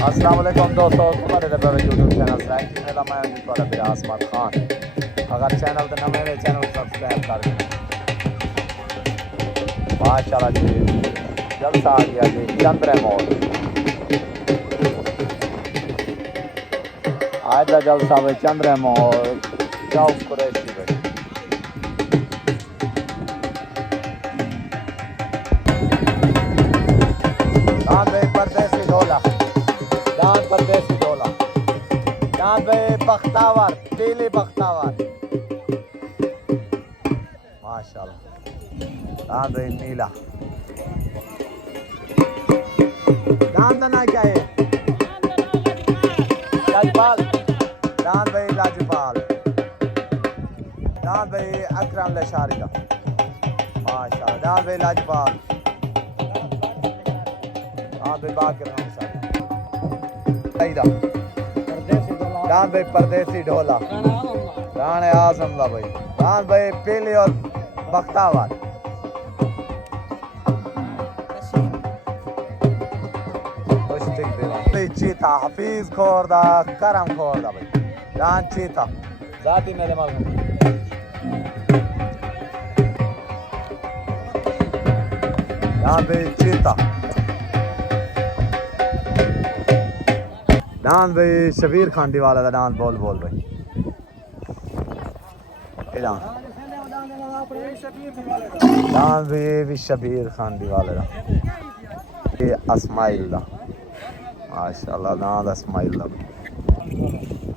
अस्सलाम वालेकुम दोस्तों, तुम्हारे यूट्यूब चैनल मेरा मैं थोड़ा मेरा आसमान खान। अगर चैनल तो नवे में चैनल सब्सक्राइब कर देना। माशाल्लाह जी, जलसा आ गया जी। चंद्र मॉल आज का जलसा भाई। चंद्र मॉल जाओ कुरैशी भाई। दान भाई परदेसी ढोला, दान परदेसी ढोला, दान भाई बख्तावर, पीली बख्तावर माशाल्लाह। दान भाई नीला, दान का ना क्या है? लाजपाल, दान भाई लाजपाल, दान भाई अकरम लशारी का माशाल्लाह। दान भाई लाजपाल, दान भाई बाकर दान भाई परदेसी ढोला, राणे आजम ला भाई। दान भाई पीली और बख्तावर चीता हफीज खोरदा करम खोरदा भाई। दान चीता जाती मेरे माल दान भाई चीता, दान भाई शबीर खांडी वाला का दान बोल बोल भाई। दान भी शबीर खांडी वाले का असमाइल दा माशाल्लाह। दान असमाइल दा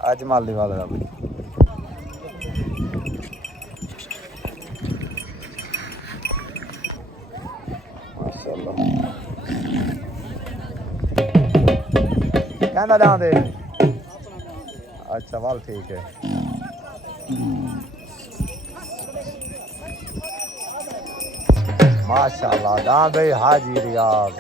अजमाली वाले का भाई। माशाल्लाह कहना दान दे। अच्छा वाल ठीक है। माशाल्लाह दान भाई हाजी रियाज।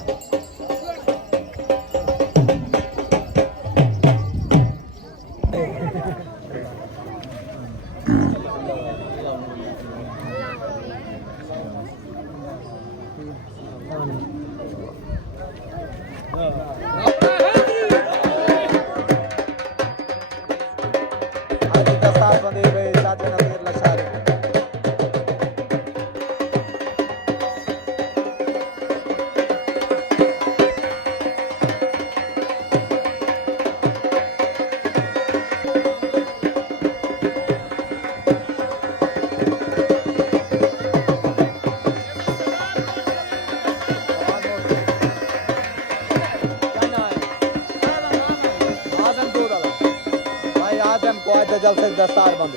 जल से दस्तार बंद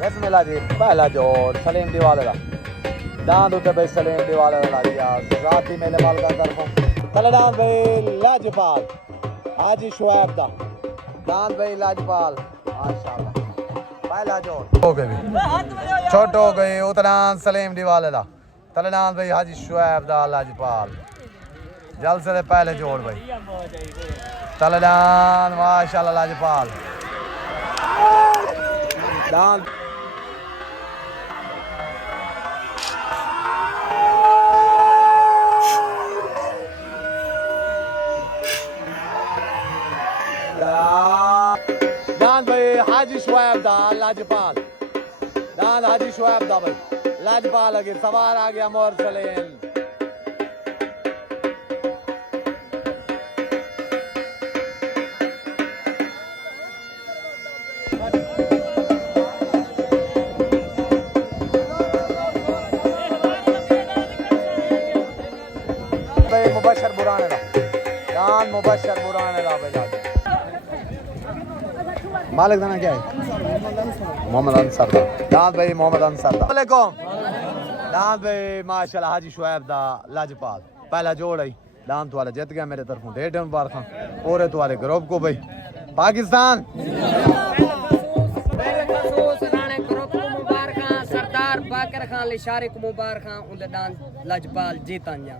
बिस्मिल्लाह जी। पहला जोड़ सलीम दीवाले का दांत उते भाई सलीम दीवाले का दिया जाती मेले माल का तरफों। तले दांत भाई लाजपाल हाजी शुआब दा दांत भाई लाजपाल माशाल्लाह। पहला जोड़ हो गए छोट हो गए उतना सलीम दीवाले दा। तलनान भाई हाजी शुएब दा लाजपाल जलसे से पहले जोड़ भाई। तलनान माशाल्लाह लाजपाल दान दान भाई हाजी शुएब दा लाजपाल। दान हाजी शुएब दा भाई लाजपाल लगे सवार आ गया मोर सलेम। भाई मुबशर बुराने ला दान मुबशर बुराने ला भाई। मालिक का नाम क्या है? मोहम्मद अंसर दान भाई मोहम्मद अंसर दा। वालेकुम दान भाई माशाल्लाह हाजी शुएब दा लाजपाल। पहला जोड़ है दान तुम्हारा जीत गया मेरे तरफों। डेढ़ मुबारक पूरे तुम्हारे ग्रुप को भाई। पाकिस्तान सरदार बाकर खान लिशारे को मुबारक उनके दान लाजपाल जीतन जा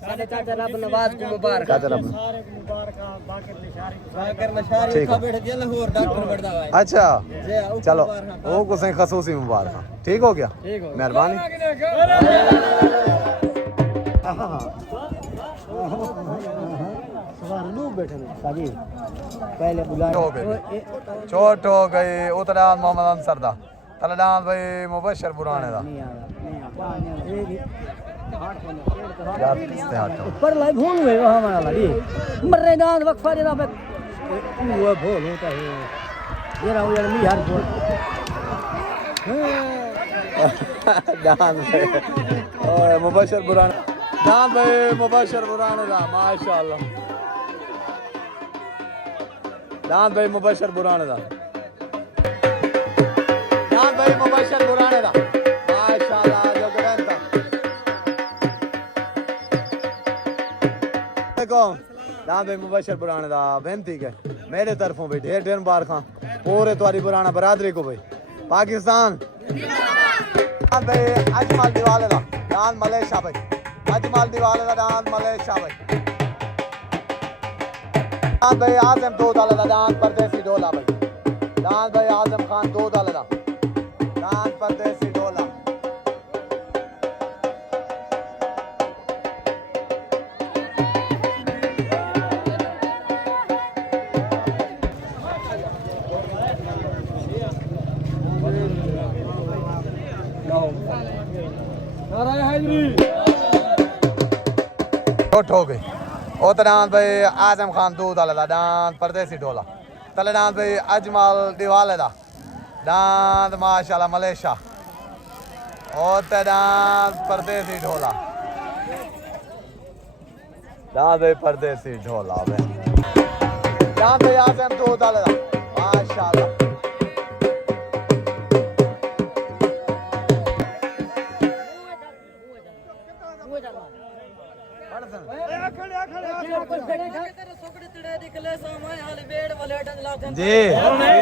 सारे चाचा रब नवाज को मुबारक चाचा रब सारे को मुबारक बाकर नशारी का बैठ दिया लाहौर डॉक्टर बड़दा भाई अच्छा चलो वो कुछ खसूसी मुबारक ठीक हो गया मेहरबानी पहले बुला चोट हो गई उतरान मोहम्मद अंसर दा तलडान भाई मुबशर बुराने दा पर लाई भूल हुए हमारा लड़ी मर्रे दान वक्फा देना पे वो भूल होता है ये रहा यार मी यार बोल दान ओए मुबशर बुराना दान भाई मुबशर बुराने दा माशाअल्लाह दान भाई मुबशर बुराने दा दान भाई मुबशर बुराने दा माशाअल्लाह जो गरंता दान भाई मुबशर बुराने दा बेनती है मेरे तरफों भी ढेर ढेर मुबारक पूरे तुम्हारी पुराना बरादरी को भाई पाकिस्तान दान भाई अजमल दीवाले दा दान मलेशिया भाई अजमल दीवाले दा दान मलेशिया भाई दान भाई आजम दो दाल दा दान परदेसी डोला भाई दान भाई आजम खान दो दाल दा दान परदेसी डोला हो गई उतरान भाई आजम खान दूध वाले दा दान परदेसी ढोला तलेदान भाई अजमल दीवाले दा दान माशाल्लाह मलेशिया उतरान परदेसी ढोला दान भाई परदेसी ढोला भाई दान भाई आजम दूध वाले दा माशाल्लाह जी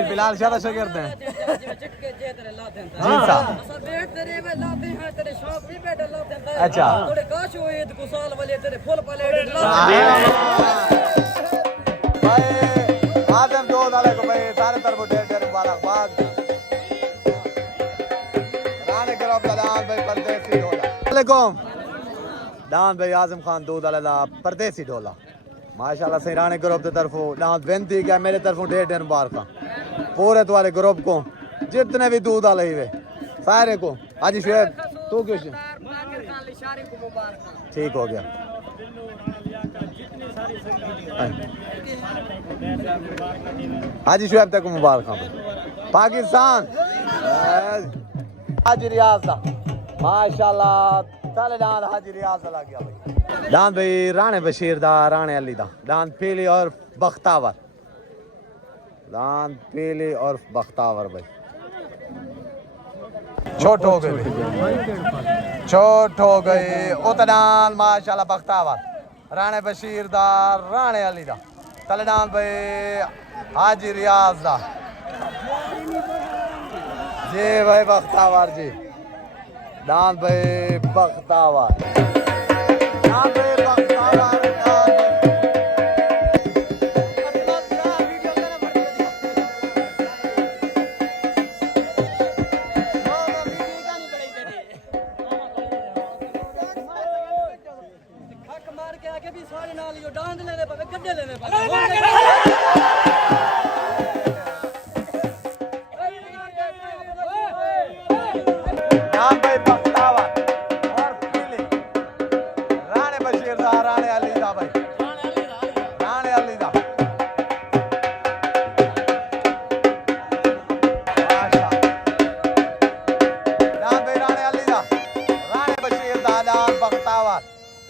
बिलाल शाह शागिर्द हैं जी साहब अच्छा आजम दो वाले को भाई सारे तरफ ढेर ढेर मुबारकबाद रानी ग्रुप दान भाई परदेसी ढोला वालेकुम दान भाई आजम खान दूध वाले दा परदेसी ढोला माशाल्लाह से रानी ग्रुप की तरफों दान बेनती क्या मेरे तरफों ढेर ढेर मुबारक पूरे तुम्हारे ग्रुप को जितने भी दूध वाले हुए सारे को हाजी शुएब तू क्यों ठीक हो गया हाजी शुएब तक मुबारक पाकिस्तान हाजी रियाज दा माशाल्लाह चले दान हाजी रियाज लग गया भाई दान भाई राणे बशीर दा राणे अली दा दान पीली और बख्तावर दान पीली और बख्तावर भाई छोट हो गई छोट हो गई उतनान माशाल्लाह बख्तावर राणे बशीर दा राणे अली दा तलेदान भाई हाजी रियाज दा जी भाई बख्तावर जी दान भाई बख्तावर दान भाई बख्तावर मार के आके भी सारे नाल यो डांड लेने पे गड्ढे लेने पे दान भाई बख्तावर और पीली राणे बशीर दा राणे अली दा भाई राणे अली दा माशा दान भाई राणे अली दा राणे बशीर दा दान बख्तावर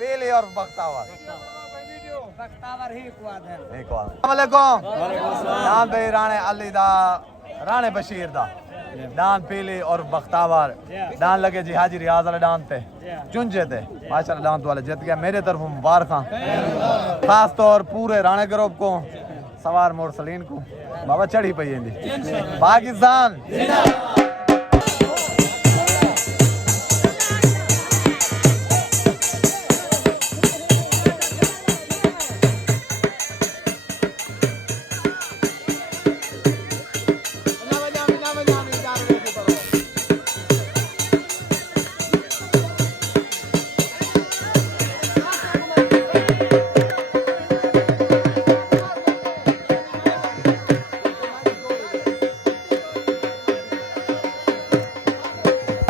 पीली और बख्तावर बख्तावर ही कुआद है एक और वालेकुम दान भाई राणे अली दा राणे बशीर दा दान पीली और बख्तावर दान लगे जी हाजी रियाज वाले दान पे चुंजे थे माशाल्लाह दान वाले जीत गया मेरे तरफ मुबारक खास तौर पूरे राणे ग्रुप को सवार मुरसलीन को बाबा चढ़ी पई पाकिस्तान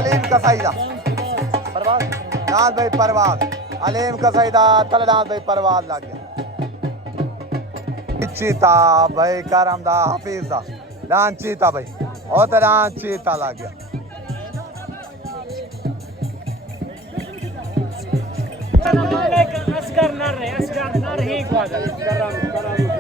अलीम कसाई दा परवाज डांस भाई परवाज अलीम कसाई दा तले डांस भाई परवाज लग गया चीता भाई करम दा हफीज दा डांस चीता भाई और तो डांस चीता लग गया असगर नर ही करम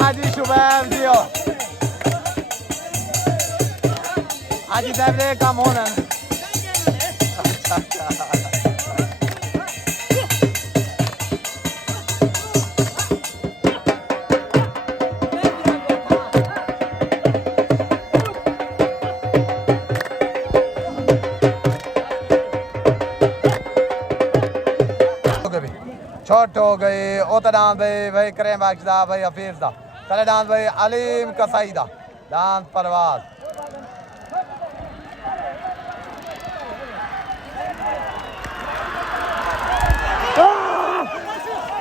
हाजी शुबैब जियो हाजी देवरे काम होना छोट हो गई ओता डांस भाई करें बागदा भाई हफीज दा तले डांस भाई अलीम कसाई दा डांस परवाज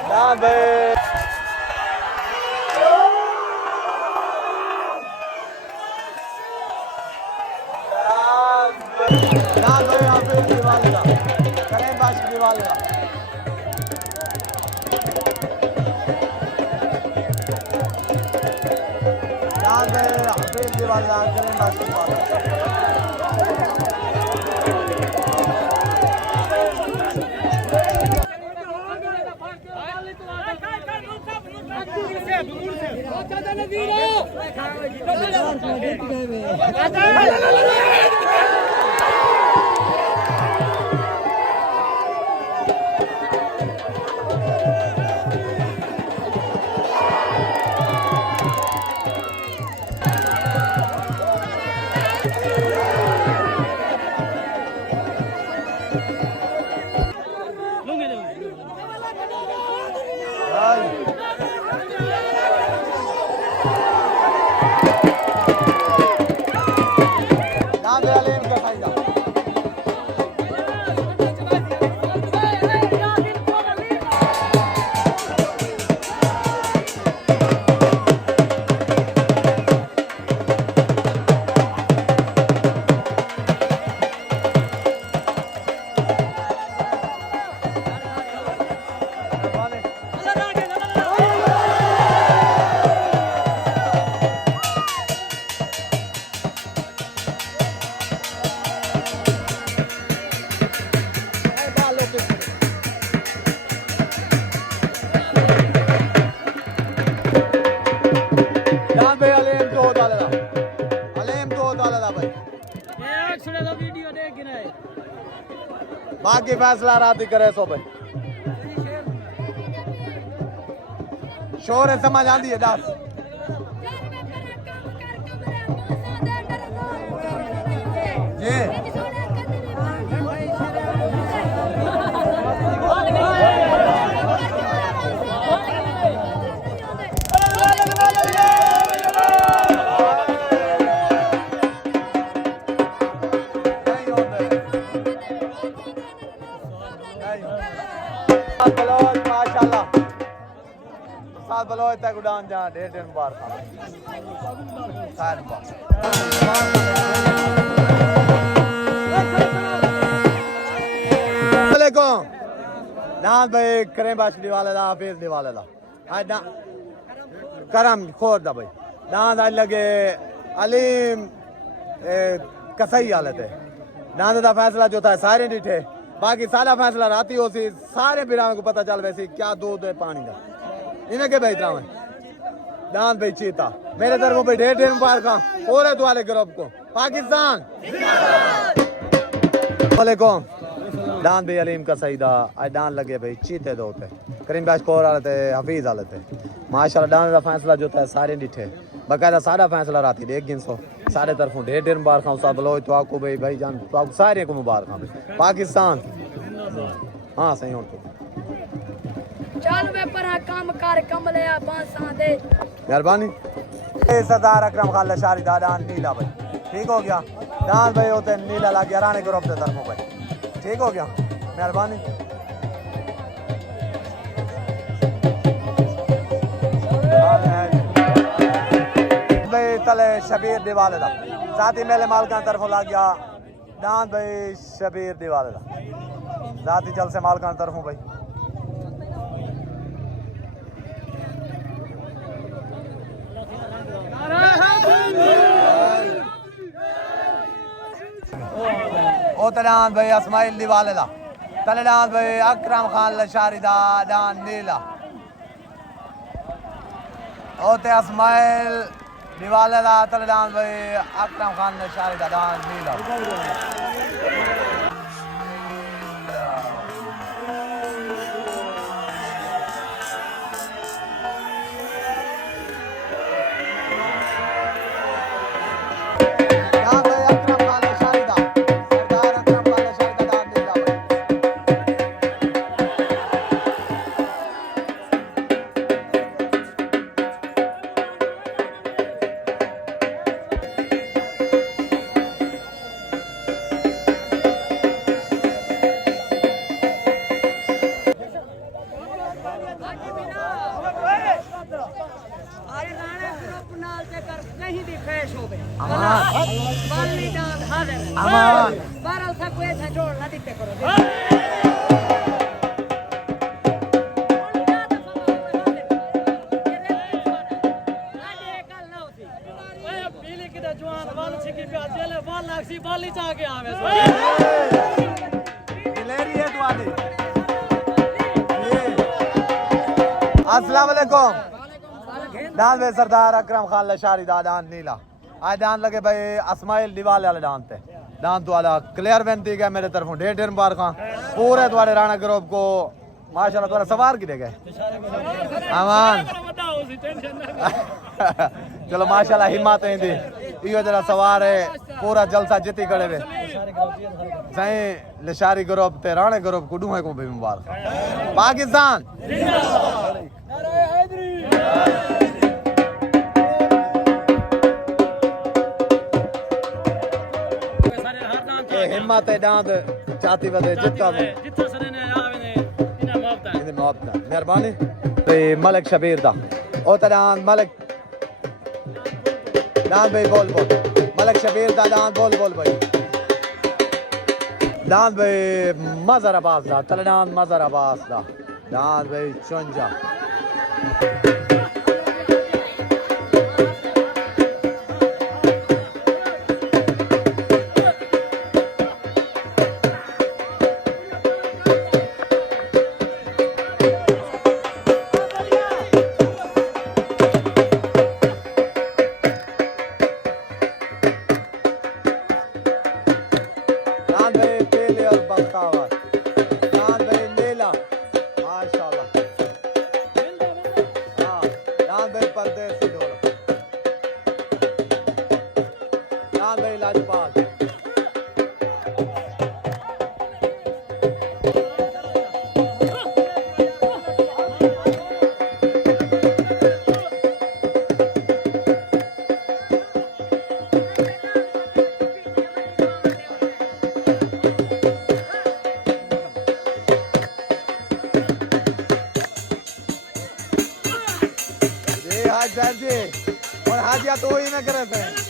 डांस भाई हफीज दीवाली दा करें बाग दीवाली दा हफीज दीवाली दा करें बाग दीवाली बाकी फैसला रात ही करे सो भाई शोर है समझ आंदी है दस जी माशाल्लाह साथ बलोच तक उड़ान जा डेढ़ दिन बार डांस भाई करें बाछड़ी वाले दा हाफिज दी वाले दा आज करम खोर दा भाई डांस आज लगे अलीम कसई वाले थे डांस दा फैसला जो था सारे डिठे बाकी सारा फैसला राती हो सी सारे बिराम को पता चल वैसी क्या दूध है पानी का इन्हें के भेज रहा हूँ डांस भाई चीता मेरे तरफ पे ढेर ढेर मुबारक पूरे दुआले ग्रुप को पाकिस्तान वालेकुम डांस भाई अलीम का सईदा आज डांस लगे भाई चीते दो थे करीम बाश कोर वाले थे हफीज वाले थे माशाल्लाह डांस का फैसला जो था सारे डिठे बकायदा सारा फैसला राती देख गिन सो सारे तरफों ढेर ढेर मुबारक सब लो तो आपको भाई जान तो आपको सारे को मुबारक पाकिस्तान हाँ सही हो तो चल वे परा काम कर कमले बांसा दे मेहरबानी सरदार अकरम खान लशारी दादा नीला भाई ठीक हो गया डांस भाई होते नीला लग गया रानी ग्रुप के तरफों भाई ठीक हो गया मेहरबानी भाई तले शबीर दीवाले दा साथी मेले माल का तरफ लग गया डांस भाई शबीर दीवाले दा साथी चल से माल का तरफ भाई ओ तलान भाई अस्माइल दीवाले दा तलान भाई अकरम खान लशारी दा डान नीला ओ ते अस्माइल दीवाले दा तलान भाई अकरम खान लशारी दा डान नीला अस्सलाम वालेकुम डांस में सरदार अकरम खान लशारी दा डांस नीला आज डांस लगे भाई अस्माइल दीवाले वाले डांस थे डांस वाला क्लियर बेनती है मेरे तरफों ढेर ढेर मुबारक पूरे तुम्हारे राणा ग्रुप को माशाल्लाह तुम्हारा सवार की गए अमान चलो माशाल्लाह हिम्मत है दी इहो जरा सवार है पूरा जलसा जीती खड़े वे सही लशारी ग्रुप ते राणा ग्रुप को दूहे को भी मुबारक पाकिस्तान हिम्मत है डांद चाहती बदे जितना जितना सने ने आवे ने इना मोहब्बत इने मोहब्बत मेहरबानी ते मलिक शबीर दा ओ तडान मलिक डांद भाई बोल मलिक शबीर दा डांद बोल भाई डांद भाई मजर अब्बास दा तडान मजर अब्बास दा डांद भाई चुंजा और हाजिया तो ही ना करे थे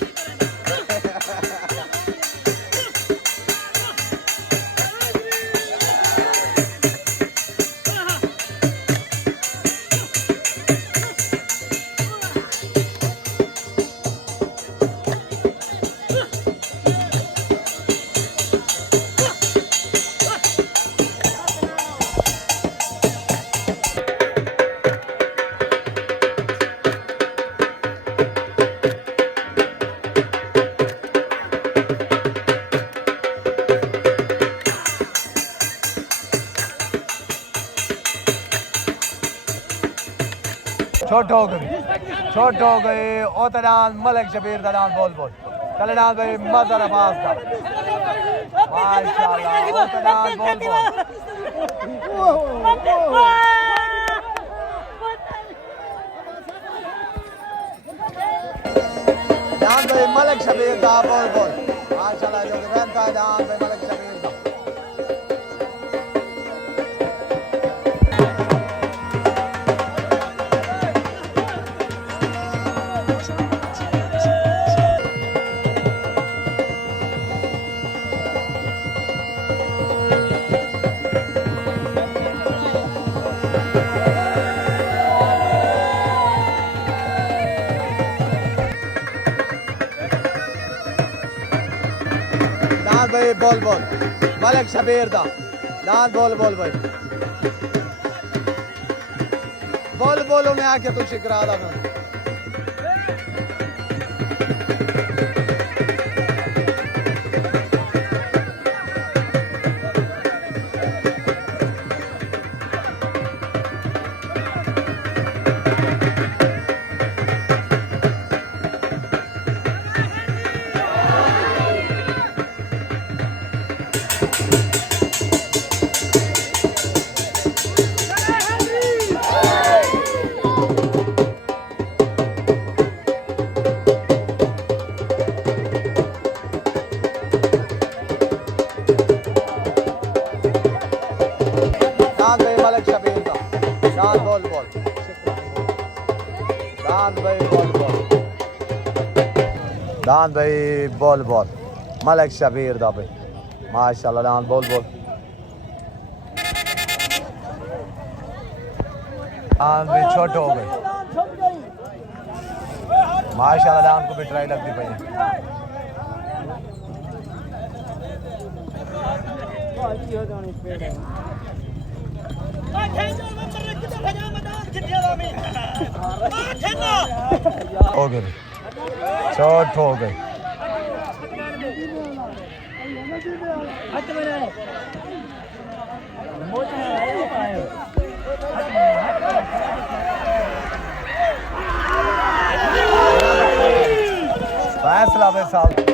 छोट हो गई ओ तडान मलिक शबीर तडान बोल तलेडान भाई मजर अब्बास का माशाल्लाह ओ तडान बोल डान भाई मलिक शबीर का बोल माशाल्लाह जो रहता है डान भाई मलिक शबीर का भाई बोल मलिक शबीर दा डांस बोल भाई बोल मैं आके तू शिकरा दा मैं मलिक शबीर का डांस बोल डांस भाई बोल मलिक शबीर दा भाई माशाल्लाह डांस बोल डांस भी छोटे हो गए माशाल्लाह डांस को भी ट्राई लगती पई हो गए छोट हो गए फैसला भाई साहब